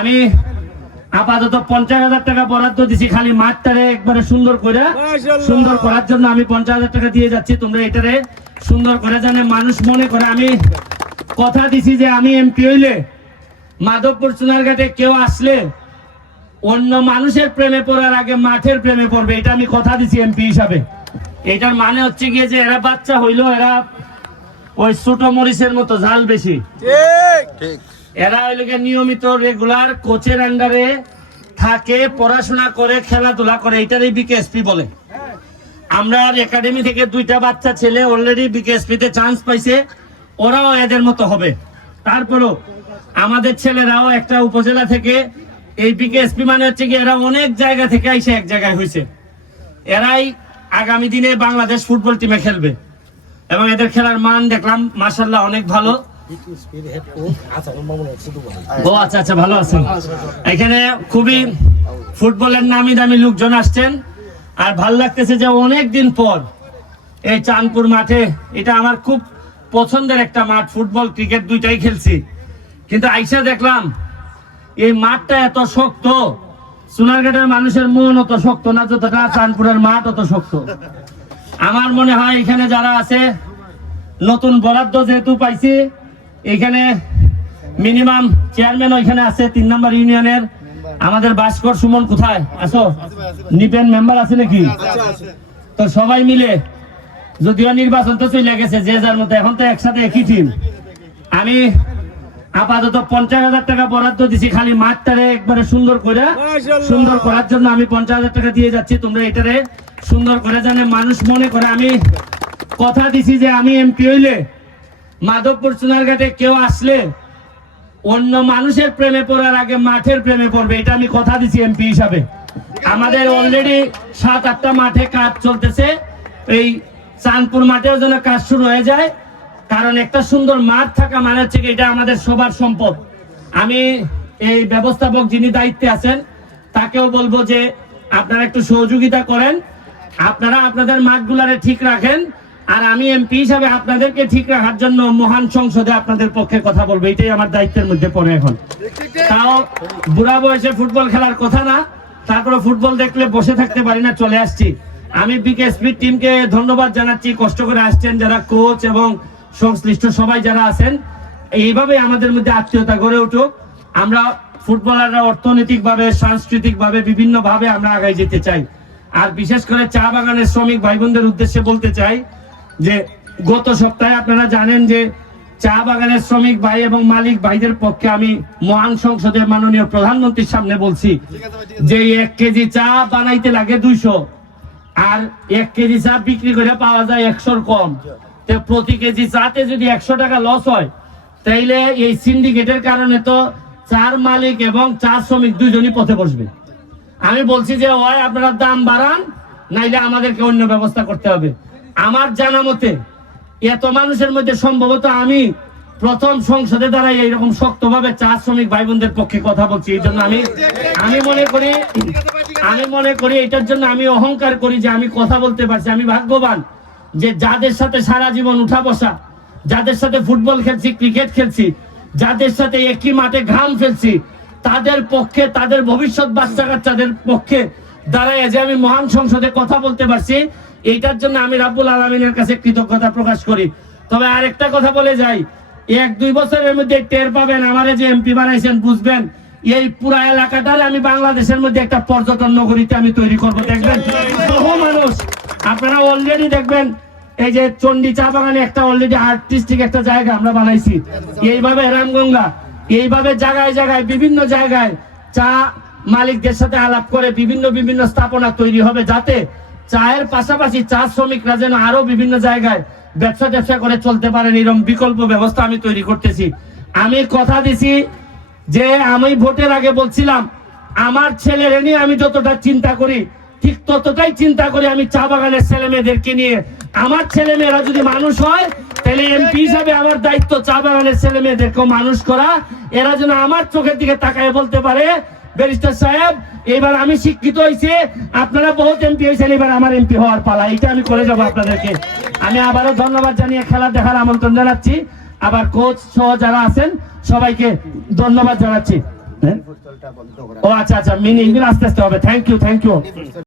আমি আপাতত পঞ্চাশ হাজার টাকা বরাদ্দ দিছি খালি মাঠটারে একবারে সুন্দর করে সুন্দর করার জন্য আমি পঞ্চাশ হাজার টাকা দিয়ে যাচ্ছি তোমরা এটারে সুন্দর করে জানে মানুষ মনে করে। আমি কথা দিছি যে আমি এমপি হইলে মাধবপুর সোনারঘাটে কেউ আসলে অন্য মানুষের প্রেমে পড়ার আগে মাঠের প্রেমে পড়বে এটা আমি কথা দিছি এমপি হিসাবে। এটার মানে হচ্ছে গিয়ে যে এরা বাচ্চা হইল এরা ওই ছোট মরিচের মতো ঝাল বেশি। এরা গিয়ে নিয়মিত রেগুলার কোচের আন্ডারে থাকে, পড়াশোনা করে, খেলাধুলা করে এটারই বিকেএসপি বলে। আমরা একাডেমি থেকে দুইটা বাচ্চা ছেলে অলরেডি বিকেএসপি তে চান্স পাইছে, ওরাও এদের মতো হবে। তারপরও আমাদের ছেলেরাও একটা উপজেলা থেকে এই বিকেএসপি মানে হচ্ছে কি এরা অনেক জায়গা থেকে আইসে এক জায়গায় হয়েছে এরাই আগামী দিনে বাংলাদেশ ফুটবল টিমে খেলবে। এবং এদের খেলার মান দেখলাম মাসাল্লাহ অনেক ভালো। ও আচ্ছা আচ্ছা ভালো খুবই ফুটবলের দামি লোকজন আসছেন। আর ভালো লাগতেছে যে পর এই চাঁদপুর মাঠে, এটা আমার খুব পছন্দের একটা মাঠ, ফুটবল, ক্রিকেট দুইটাই খেলছি। কিন্তু আইসা দেখলাম, এই মাঠটা এত শক্ত সোনারঘাটের মানুষের মন অত শক্ত না, যতটা চাঁদপুরের মাঠ অত শক্ত। আমার মনে হয় এখানে যারা আছে, নতুন বরাদ্দ যেহেতু পাইছি এখানে মিনিমাম চেয়ারম্যান ওইখানে আছে তিন নম্বর ইউনিয়নের। আমাদের ভাস্কর সুমন কোথায়? আসো। নিপেন মেম্বার আছে নাকি? তো সবাই মিলে যদিও নির্বাচন তো চলে গেছে যে যার মতো এখন তো একসাথে একই টিম আমি আপাতত পঞ্চাশ হাজার টাকা বরাদ্দ দিছি খালি মাঠটারে একবারে সুন্দর করে সুন্দর করার জন্য আমি পঞ্চাশ হাজার টাকা দিয়ে যাচ্ছি তোমরা এটারে সুন্দর করে জানে মানুষ মনে করে। আমি কথা দিছি যে আমি এমপি হইলে মাধবপুর সোনারঘাটে কেউ আসলে অন্য মানুষের প্রেমে পড়ার আগে মাঠের প্রেমে পড়বে, এটা আমি কথা দিছি এমপি হিসাবে। আমাদের অলরেডি সাত, আটটা মাঠে কাজ চলতেছে। এই চাঁদপুর মাঠেও যেন কাজ শুরু হয়ে যায়। কারণ একটা সুন্দর মাঠ থাকা মানে হচ্ছে এটা আমাদের সবার সম্পদ। আমি এই ব্যবস্থাপক যিনি দায়িত্বে আছেন, তাকেও বলব যে আপনারা একটু সহযোগিতা করেন। আপনারা আপনাদের মাঠগুলারে ঠিক রাখেন। আর আমি এমপি হিসাবে আপনাদেরকে ঠিক রাখার জন্য মহান সংসদে আপনাদের পক্ষে কথা বলব, এটাই আমার দায়িত্বের মধ্যে পড়ে এখন। তাও বুড়া বয়সে ফুটবল খেলার কথা না, তারপরে ফুটবল দেখলে বসে থাকতে পারি না, চলে আসছি। আমি বিকেএসপি টিমকে ধন্যবাদ জানাচ্ছি, কষ্ট করে আসছেন যারা কোচ এবং সংশ্লিষ্ট সবাই যারা আছেন। এইভাবে আমাদের মধ্যে আত্মীয়তা গড়ে উঠুক। আমরা ফুটবলাররা অর্থনৈতিক ভাবে সাংস্কৃতিক ভাবে বিভিন্ন ভাবে আমরা আগাই যেতে চাই। আর বিশেষ করে চা বাগানের শ্রমিক ভাই বোনদের উদ্দেশ্যে বলতে চাই যে গত সপ্তাহে আপনারা জানেন যে চা বাগানের শ্রমিক ভাই এবং মালিক ভাইদের পক্ষে আমি মহান সংসদের মাননীয় প্রধানমন্ত্রীর সামনে বলছি যে এক কেজি চা বানাইতে লাগে দুইশো, আর এক কেজি চা বিক্রি করে পাওয়া যায় একশোর কম। প্রতি কেজি চাতে যদি একশো টাকা লস হয়, তাইলে এই সিন্ডিকেটের কারণে তো চার মালিক এবং চা শ্রমিক দুইজনই পথে বসবে। আমি বলছি যে হয় আপনারা দাম বাড়ান, নাইলে আমাদেরকে অন্য ব্যবস্থা করতে হবে। আমার জানা মতে, এত মানুষের মধ্যে সম্ভবত আমি প্রথম সংসদে দাঁড়াই এইরকম শক্তভাবে চা শ্রমিক ভাই বোনদের পক্ষে কথা বলছি, এই জন্য আমি আমি মনে করি আমি মনে করি এটার জন্য আমি অহংকার করি যে আমি কথা বলতে পারছি। আমি ভাগ্যবান যে যাদের সাথে সারা জীবন উঠা বসা, যাদের সাথে ফুটবল খেলছি, ক্রিকেট খেলছি, যাদের সাথে একই মাঠে ঘাম ফেলছি, তাদের পক্ষে, তাদের ভবিষ্যৎ বাচ্চা কাচ্চাদের পক্ষে দাঁড়ায় যে আমি মহান সংসদে কথা বলতে পারছি এইটার জন্য আমি রাব্বুল আলমিনের কাছে কৃতজ্ঞতা প্রকাশ করি। তবে আরেকটা কথা বলে যাই, এক দুই বছরের মধ্যে টের পাবেন, আমারে যে এমপি বানাইছেন, বুঝবেন, এই পুরা এলাকাটার আমি বাংলাদেশের মধ্যে একটা পর্যটন নগরীতে আমি তৈরি করব, দেখবেন? বহু মানুষ, আপনারা অলরেডি দেখবেন, এই যে চন্ডী চা বাগানে একটা অলরেডি আর্টিস্টিক একটা জায়গা আমরা বানাইছি। এইভাবে রামগঙ্গা, এইভাবে জায়গায় জায়গায়, বিভিন্ন জায়গায় চা মালিকদের সাথে আলাপ করে বিভিন্ন বিভিন্ন স্থাপনা তৈরি হবে যাতে চায়ের পাশাপাশি চা শ্রমিকরা যেন আরও বিভিন্ন জায়গায় ব্যবসা ব্যবসা করে চলতে পারেন এরকম বিকল্প ব্যবস্থা আমি তৈরি করতেছি। আমি কথা দিছি যে আমি ভোটের আগে বলছিলাম, আমার ছেলের নিয়ে আমি যতটা চিন্তা করি, ঠিক ততটাই চিন্তা করি আমি চা বাগানের ছেলে মেয়েদেরকে নিয়ে। আমার ছেলে মেয়েরা যদি মানুষ হয়, তাহলে এমপি হিসাবে আমার দায়িত্ব চা বাগানের ছেলে মেয়েদেরকেও মানুষ করা। এরা যেন আমার চোখের দিকে তাকায় বলতে পারে ব্যারিস্টার সাহেব, এবার আমি শিক্ষিত হয়েছি আপনারা বহুত এমপি হয়েছেন এবার আমার এমপি হওয়ার পালা। এটা আমি করে যাব আপনাদেরকে। আমি আবারও ধন্যবাদ জানিয়ে খেলা দেখার আমন্ত্রণ জানাচ্ছি। আবার কোচ সহ যারা আছেন, সবাইকে ধন্যবাদ জানাচ্ছি। হ্যাঁ? ও আচ্ছা আচ্ছা মিনি আস্তে আস্তে হবে। Thank you thank you